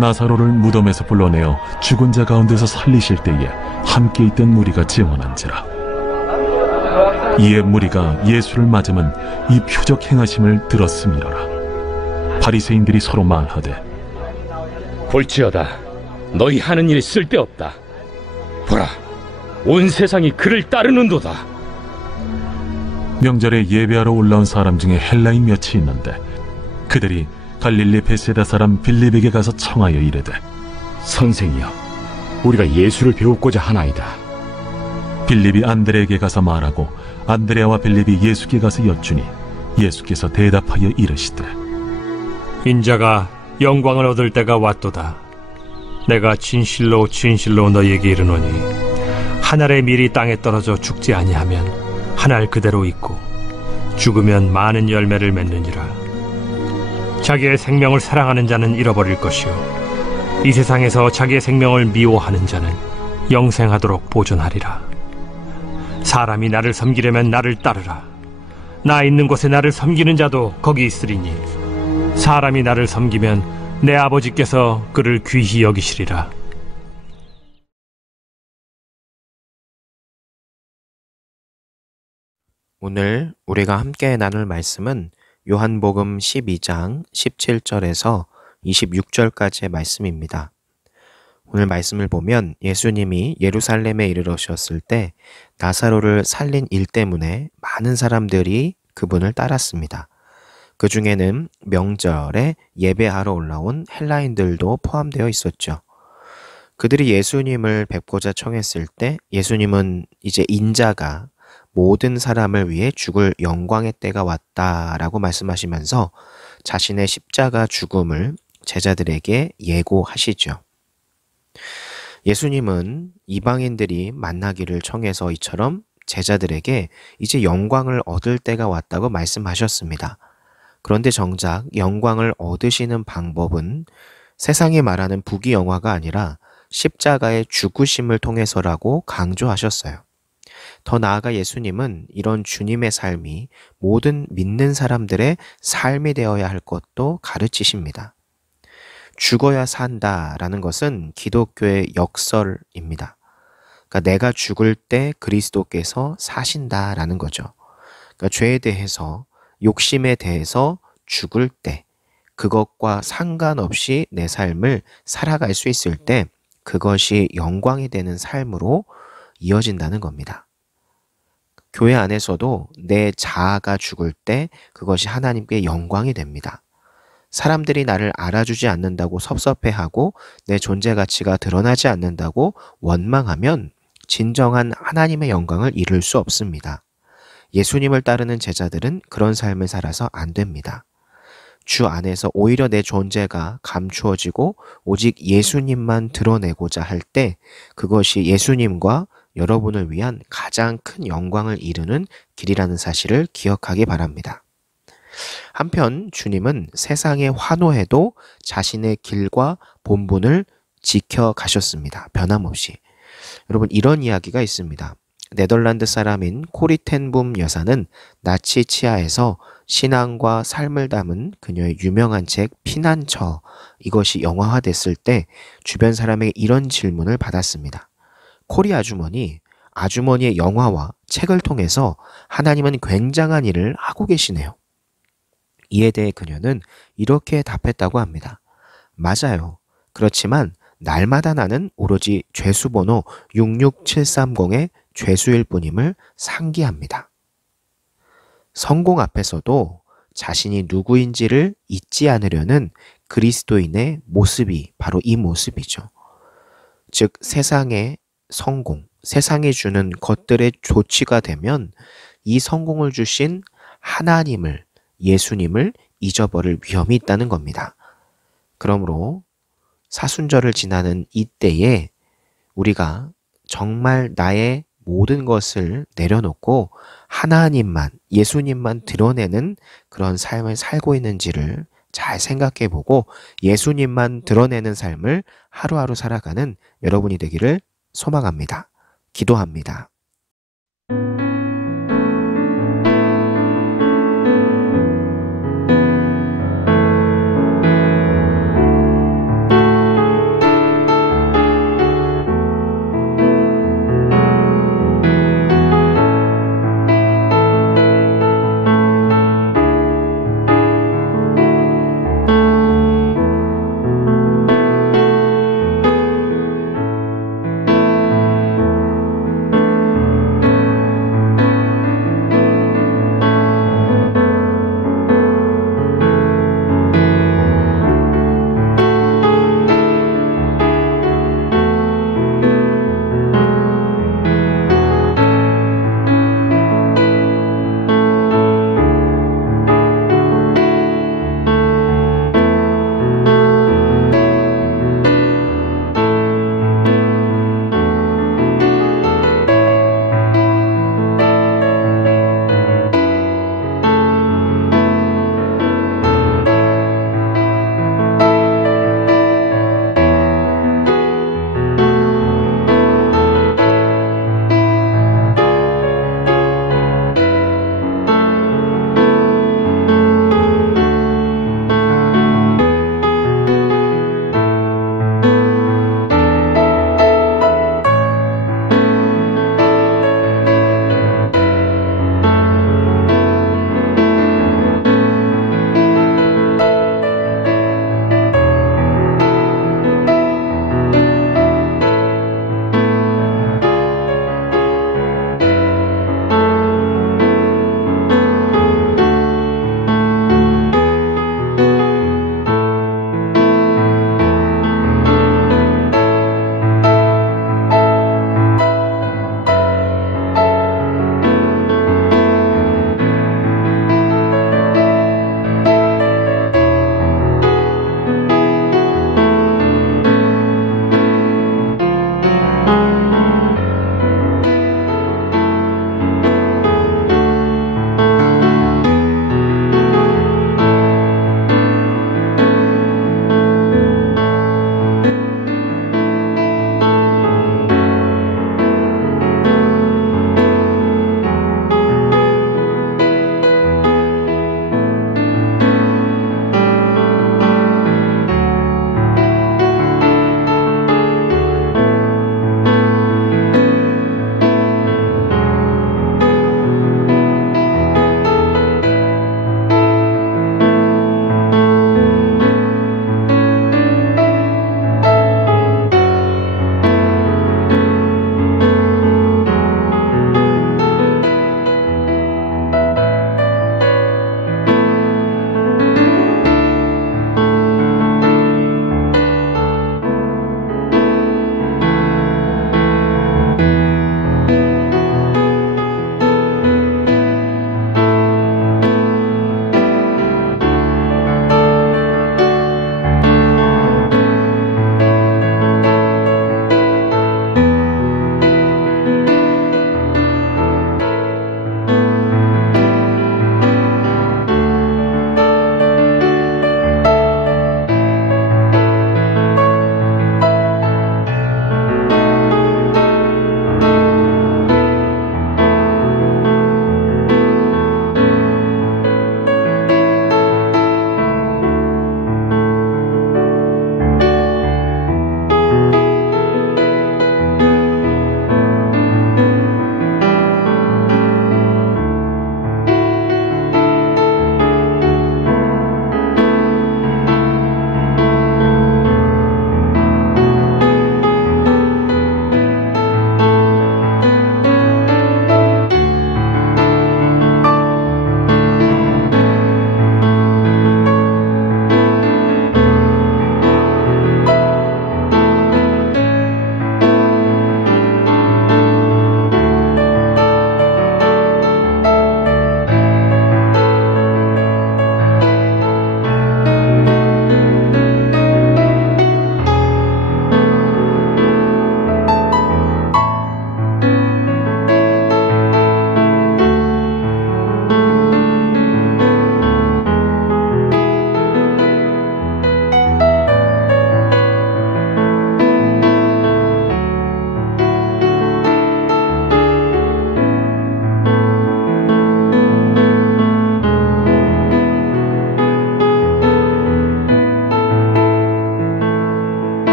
나사로를 무덤에서 불러내어 죽은 자 가운데서 살리실 때에 함께 있던 무리가 증언한지라. 이에 무리가 예수를 맞으면 이 표적 행하심을 들었음이로라. 바리새인들이 서로 말하되, 볼지어다, 너희 하는 일이 쓸데없다. 보라, 온 세상이 그를 따르는도다. 명절에 예배하러 올라온 사람 중에 헬라인 몇이 있는데 그들이 갈릴리 베세다 사람 빌립에게 가서 청하여 이르되, 선생이여, 우리가 예수를 배우고자 하나이다. 빌립이 안드레에게 가서 말하고 안드레와 빌립이 예수께 가서 여쭈니 예수께서 대답하여 이르시되, 인자가 영광을 얻을 때가 왔도다. 내가 진실로 진실로 너희에게 이르노니 한 알의 밀이 땅에 떨어져 죽지 아니하면 한 알 그대로 있고 죽으면 많은 열매를 맺느니라. 자기의 생명을 사랑하는 자는 잃어버릴 것이요 이 세상에서 자기의 생명을 미워하는 자는 영생하도록 보존하리라. 사람이 나를 섬기려면 나를 따르라. 나 있는 곳에 나를 섬기는 자도 거기 있으리니 사람이 나를 섬기면 내 아버지께서 그를 귀히 여기시리라. 오늘 우리가 함께 나눌 말씀은 요한복음 12장 17절에서 26절까지의 말씀입니다. 오늘 말씀을 보면 예수님이 예루살렘에 이르러셨을 때 나사로를 살린 일 때문에 많은 사람들이 그분을 따랐습니다. 그 중에는 명절에 예배하러 올라온 헬라인들도 포함되어 있었죠. 그들이 예수님을 뵙고자 청했을 때 예수님은 이제 인자가 모든 사람을 위해 죽을 영광의 때가 왔다라고 말씀하시면서 자신의 십자가 죽음을 제자들에게 예고하시죠. 예수님은 이방인들이 만나기를 청해서 이처럼 제자들에게 이제 영광을 얻을 때가 왔다고 말씀하셨습니다. 그런데 정작 영광을 얻으시는 방법은 세상이 말하는 부귀영화가 아니라 십자가의 죽으심을 통해서라고 강조하셨어요. 더 나아가 예수님은 이런 주님의 삶이 모든 믿는 사람들의 삶이 되어야 할 것도 가르치십니다. 죽어야 산다라는 것은 기독교의 역설입니다. 그러니까 내가 죽을 때 그리스도께서 사신다라는 거죠. 그러니까 죄에 대해서, 욕심에 대해서 죽을 때, 그것과 상관없이 내 삶을 살아갈 수 있을 때 그것이 영광이 되는 삶으로 이어진다는 겁니다. 교회 안에서도 내 자아가 죽을 때 그것이 하나님께 영광이 됩니다. 사람들이 나를 알아주지 않는다고 섭섭해하고 내 존재 가치가 드러나지 않는다고 원망하면 진정한 하나님의 영광을 이룰 수 없습니다. 예수님을 따르는 제자들은 그런 삶을 살아서 안 됩니다. 주 안에서 오히려 내 존재가 감추어지고 오직 예수님만 드러내고자 할 때 그것이 예수님과 여러분을 위한 가장 큰 영광을 이루는 길이라는 사실을 기억하기 바랍니다. 한편 주님은 세상에 환호해도 자신의 길과 본분을 지켜가셨습니다. 변함없이. 여러분, 이런 이야기가 있습니다. 네덜란드 사람인 코리 텐붐 여사는 나치 치하에서 신앙과 삶을 담은 그녀의 유명한 책 피난처, 이것이 영화화됐을 때 주변 사람에게 이런 질문을 받았습니다. 코리 아주머니의 영화와 책을 통해서 하나님은 굉장한 일을 하고 계시네요. 이에 대해 그녀는 이렇게 답했다고 합니다. 맞아요. 그렇지만 날마다 나는 오로지 죄수번호 66730의 죄수일 뿐임을 상기합니다. 성공 앞에서도 자신이 누구인지를 잊지 않으려는 그리스도인의 모습이 바로 이 모습이죠. 즉 세상의 성공, 세상이 주는 것들의 조치가 되면 이 성공을 주신 하나님을, 예수님을 잊어버릴 위험이 있다는 겁니다. 그러므로 사순절을 지나는 이때에 우리가 정말 나의 모든 것을 내려놓고 하나님만, 예수님만 드러내는 그런 삶을 살고 있는지를 잘 생각해 보고 예수님만 드러내는 삶을 하루하루 살아가는 여러분이 되기를 소망합니다. 기도합니다.